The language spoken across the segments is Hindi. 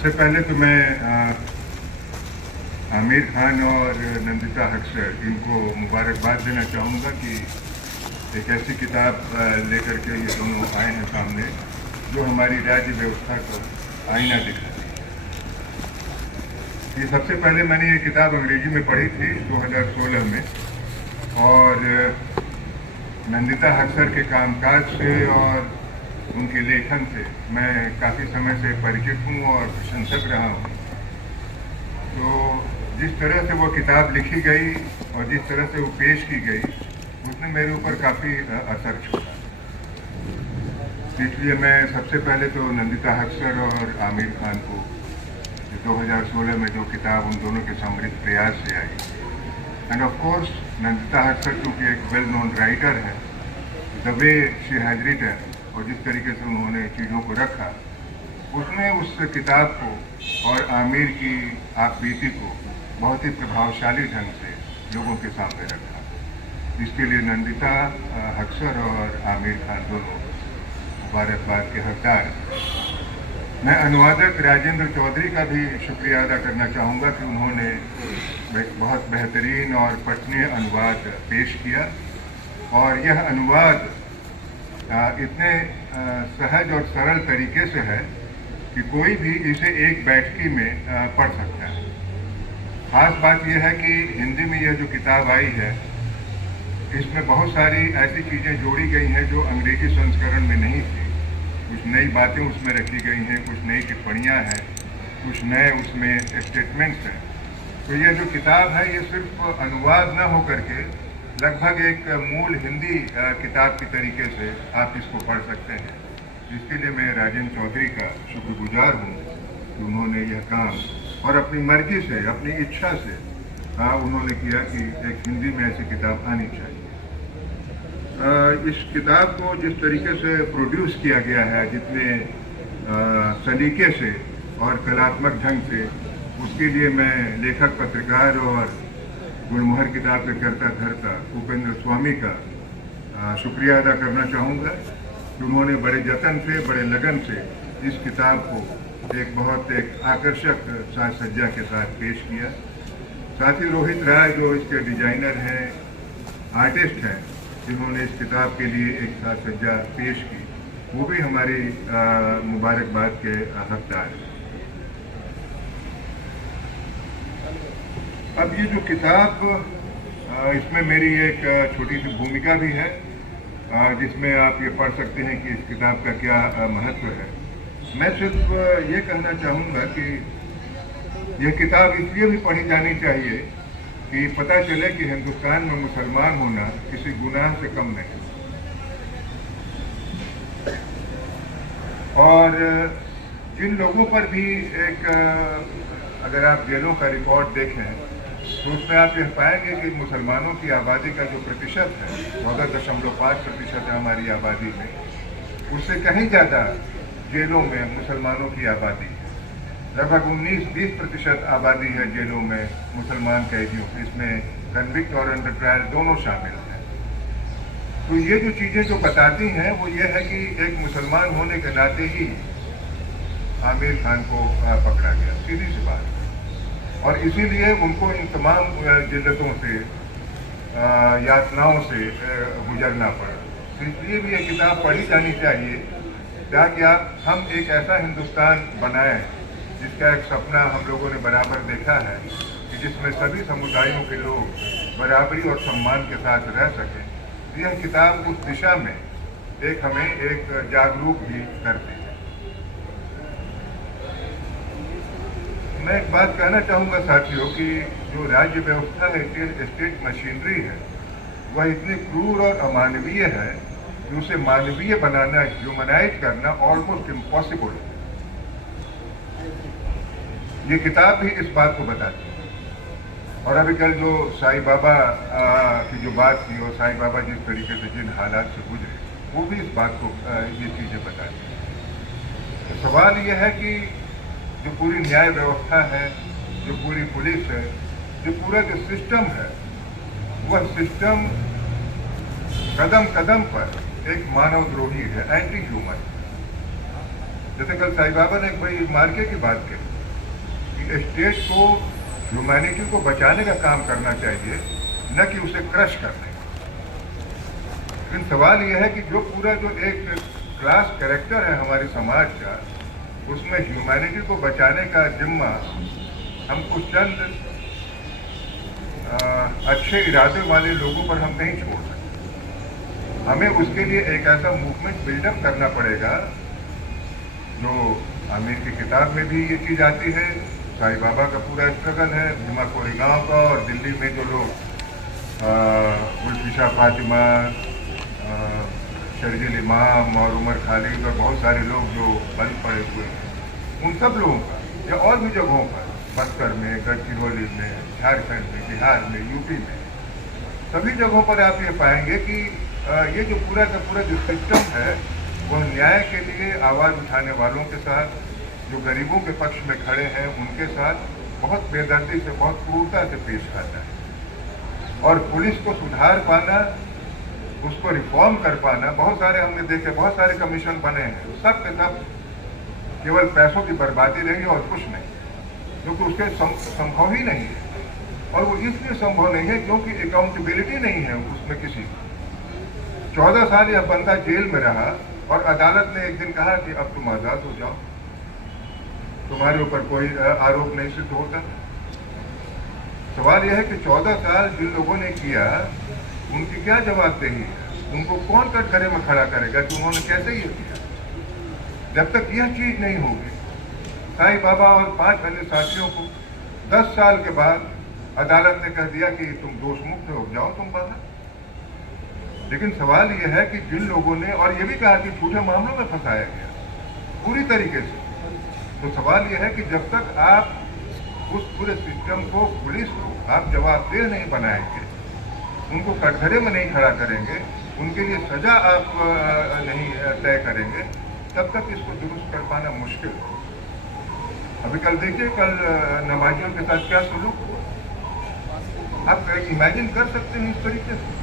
सबसे पहले तो मैं आमिर खान और नंदिता हक्सर इनको मुबारकबाद देना चाहूँगा कि एक ऐसी किताब लेकर के ये दोनों आए हैं सामने जो हमारी राज्य व्यवस्था को आईना दिखाती है। ये सबसे पहले मैंने ये किताब अंग्रेजी में पढ़ी थी 2016 में, और नंदिता हक्सर के कामकाज से और उनके लेखन से मैं काफ़ी समय से परिचित हूँ और प्रशंसक रहा हूँ। तो जिस तरह से वो किताब लिखी गई और जिस तरह से वो पेश की गई उसने मेरे ऊपर काफ़ी असर छोड़ा। इसलिए मैं सबसे पहले तो नंदिता हक्सर और आमिर खान को 2016 में जो किताब उन दोनों के समृद्ध प्रयास से आई, and of course Nandita Haksar क्योंकि एक वेल नोन राइटर है, the way she has written और जिस तरीके से उन्होंने चीज़ों को रखा, उसने उस किताब को और आमिर की आप बीती को बहुत ही प्रभावशाली ढंग से लोगों के सामने रखा। इसके लिए नंदिता हक्सर और आमिर खान दोनों मुबारकबाद के हकदार। मैं अनुवादक राजेंद्र चौधरी का भी शुक्रिया अदा करना चाहूँगा कि उन्होंने बहुत बेहतरीन और पठनीय अनुवाद पेश किया, और यह अनुवाद इतने सहज और सरल तरीके से है कि कोई भी इसे एक बैठकी में पढ़ सकता है। खास बात यह है कि हिंदी में यह जो किताब आई है इसमें बहुत सारी ऐसी चीज़ें जोड़ी गई हैं जो अंग्रेजी संस्करण में नहीं थी। कुछ नई बातें उसमें रखी गई हैं, कुछ नई टिप्पणियाँ हैं, कुछ नए उसमें स्टेटमेंट्स हैं। तो यह जो किताब है ये सिर्फ अनुवाद न हो करके लगभग एक मूल हिंदी किताब की तरीके से आप इसको पढ़ सकते हैं। इसके लिए मैं राजेंद्र चौधरी का शुक्रगुजार हूँ कि उन्होंने यह काम और अपनी मर्जी से, अपनी इच्छा से उन्होंने किया कि एक हिंदी में ऐसी किताब आनी चाहिए। इस किताब को जिस तरीके से प्रोड्यूस किया गया है, जितने सलीके से और कलात्मक ढंग से, उसके लिए मैं लेखक, पत्रकार और गुलमोहर किताब के कर्ता धर्ता उपेंद्र स्वामी का शुक्रिया अदा करना चाहूँगा कि उन्होंने बड़े जतन से, बड़े लगन से इस किताब को एक बहुत आकर्षक साज सज्जा के साथ पेश किया। साथ ही रोहित राय जो इसके डिजाइनर हैं, आर्टिस्ट हैं, जिन्होंने इस किताब के लिए एक साज सज्जा पेश की, वो भी हमारी मुबारकबाद के हकदार हैं। अब ये जो किताब, इसमें मेरी एक छोटी सी भूमिका भी है, जिसमें आप ये पढ़ सकते हैं कि इस किताब का क्या महत्व है। मैं सिर्फ ये कहना चाहूँगा कि यह किताब इसलिए भी पढ़ी जानी चाहिए कि पता चले कि हिंदुस्तान में मुसलमान होना किसी गुनाह से कम नहीं। और जिन लोगों पर भी एक, अगर आप जेलों का रिकॉर्ड देखें तो उसमें आप यह पाएंगे कि मुसलमानों की आबादी का जो प्रतिशत है 14.5% है हमारी आबादी में, उससे कहीं ज़्यादा जेलों में मुसलमानों की आबादी है। लगभग 19-20% आबादी है जेलों में मुसलमान कैदियों, इसमें कन्विक्ट और अंडर ट्रायल दोनों शामिल हैं। तो ये जो चीज़ें जो बताती हैं वो ये है कि एक मुसलमान होने के नाते ही आमिर खान को पकड़ा गया, सीधी सी बात, और इसीलिए उनको इन तमाम जिल्लतों से, यातनाओं से गुजरना पड़ा। तो इसलिए भी ये किताब पढ़ी जानी चाहिए ताकि हम एक ऐसा हिंदुस्तान बनाएं जिसका एक सपना हम लोगों ने बराबर देखा है कि जिसमें सभी समुदायों के लोग बराबरी और सम्मान के साथ रह सकें। यह किताब उस दिशा में हमें एक जागरूक भी करती है। मैं एक बात कहना चाहूँगा साथियों कि जो राज्य व्यवस्था है, स्टेट मशीनरी है, वह इतनी क्रूर और अमानवीय है कि उसे मानवीय बनाना, ह्यूमनाइज करना ऑलमोस्ट इम्पॉसिबल है। ये किताब भी इस बात को बताती है। और अभी कल जो साईं बाबा की जो बात थी, और साईं बाबा जिस तरीके से जिन हालात से गुजरे, वो भी इस बात को ये चीज़ें बताती हैं। तो सवाल ये है कि जो पूरी न्याय व्यवस्था है, जो पूरी पुलिस है, जो पूरा जो सिस्टम है, वह सिस्टम कदम कदम पर एक मानवद्रोही है, एंटी ह्यूमन। जैसे कल साईं बाबा ने एक बड़ी मार्के की बात कही स्टेट को ह्यूमैनिटी को बचाने का काम करना चाहिए, न कि उसे क्रश करने का। लेकिन सवाल यह है कि जो पूरा जो एक क्लास कैरेक्टर है हमारे समाज का, उसमें ह्यूमैनिटी को बचाने का जिम्मा हम कुछ चंद अच्छे इरादे वाले लोगों पर हम नहीं छोड़ सकते। हमें उसके लिए एक ऐसा मूवमेंट बिल्डअप करना पड़ेगा, जो आमिर की किताब में भी ये चीज़ आती है। साईं बाबा का पूरा स्ट्रगल है, भीमा कोरेगांव का, और दिल्ली में जो लोग गुलफिशा फातिमा, शर्जील इमाम और उमर खालिद और बहुत सारे लोग जो बंद पड़े हुए हैं, उन सब लोगों का, या और भी जगहों पर, बस्तर में, गढ़चिरौली में, झारखंड में, बिहार में, यूपी में, सभी जगहों पर आप ये पाएंगे कि ये जो पूरा का पूरा जो सिस्टम है, वह न्याय के लिए आवाज़ उठाने वालों के साथ, जो गरीबों के पक्ष में खड़े हैं, उनके साथ बहुत बेदर्दी से, बहुत क्रूरता से पेश आता है। और पुलिस को सुधार पाना, उसको रिफॉर्म कर पाना, बहुत सारे हमने देखे, बहुत सारे कमीशन बने हैं, सब के सब केवल पैसों की बर्बादी रही और कुछ नहीं, क्योंकि उसके संभव ही नहीं है। और वो इसलिए संभव नहीं है क्योंकि अकाउंटेबिलिटी नहीं है उसमें किसी की। 14 साल यह बंदा जेल में रहा और अदालत ने एक दिन कहा कि अब तुम आज़ाद हो जाओ, तुम्हारे ऊपर कोई आरोप नहीं सिद्ध होता। सवाल यह है कि 14 साल जिन लोगों ने किया, उनकी क्या जवाबदेही है? उनको कौन कटघरे में खड़ा करेगा कि उन्होंने कैसे ये किया? जब तक यह चीज नहीं होगी, साईं बाबा और 5 अन्य साथियों को 10 साल के बाद अदालत ने कह दिया कि तुम दोष मुक्त हो जाओ, तुम बाहर। लेकिन सवाल यह है कि जिन लोगों ने, और ये भी कहा कि झूठे मामलों में फंसाया गया पूरी तरीके से, तो सवाल यह है कि जब तक आप उस पूरे सिस्टम को, पुलिस को आप जवाबदेह नहीं बनाएंगे, उनको कटघरे में नहीं खड़ा करेंगे, उनके लिए सजा आप नहीं तय करेंगे, तब तक इसको दुरुस्त कर पाना मुश्किल है। अभी कल देखिए, कल नमाजियों के साथ क्या सुलूक हुआ। आप इमेजिन कर सकते हैं इस तरीके से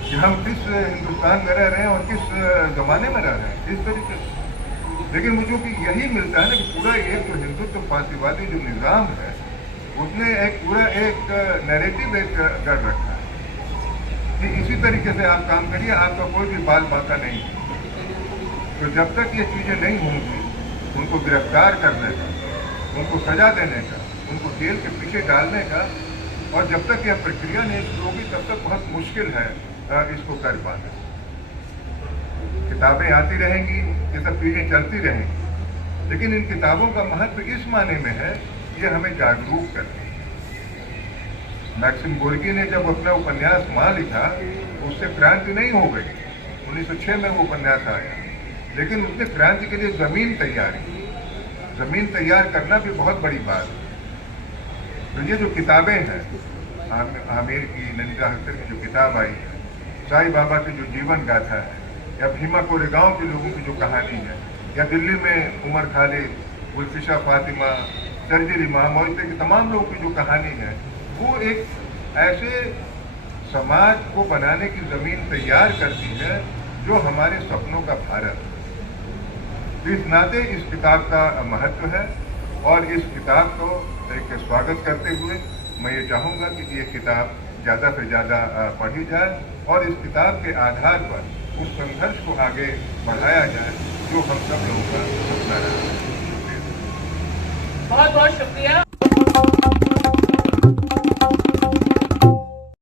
कि हम किस हिंदुस्तान में रह रहे हैं और किस जमाने में रह रहे हैं, इस तरीके से। लेकिन मुझे कि यही मिलता है ना कि पूरा एक जो हिंदुत्व फासीवादी जो निज़ाम है, उसने एक पूरा एक नैरेटिव एक गढ़ रखा है कि इसी तरीके से आप काम करिए, आपका कोई भी बाल बाका नहीं है। तो जब तक ये चीज़ें नहीं होंगी, उनको गिरफ्तार करने का, उनको सजा देने का, उनको जेल के पीछे डालने का, और जब तक यह प्रक्रिया नहीं शुरू होगी, तब तक बहुत मुश्किल है इसको कर पाना। किताबें आती रहेंगी, ये सब चीज़ें चलती रहेंगी, लेकिन इन किताबों का महत्व इस माने में है, ये हमें जागरूक करती है। मैक्सिम गोर्की ने जब अपना उपन्यास माँ लिखा, उससे क्रांति नहीं हो गई। 1906 में वो उपन्यास आया, लेकिन उसने क्रांति के लिए जमीन तैयार की। जमीन तैयार करना भी बहुत बड़ी बात है। तो ये जो किताबें हैं, आमिर की, नंदिता हसन की जो किताब आई है, साईं बाबा की जो जीवन गाथा है, या भीमा कोरेगांव के लोगों की जो कहानी है, या दिल्ली में उमर खालिद, गुलफिशा फातिमा, शर्जील इमाम और इस तमाम लोगों की जो कहानी है, वो एक ऐसे समाज को बनाने की ज़मीन तैयार करती है जो हमारे सपनों का भारत है। तो इस नाते इस किताब का महत्व है, और इस किताब को एक स्वागत करते हुए मैं ये चाहूँगा कि ये किताब ज़्यादा से ज़्यादा पढ़ी जाए, और इस किताब के आधार पर उस संघर्ष को आगे बढ़ाया जाए जो हम सब लोगों का सपना रहा है। बहुत बहुत शुक्रिया।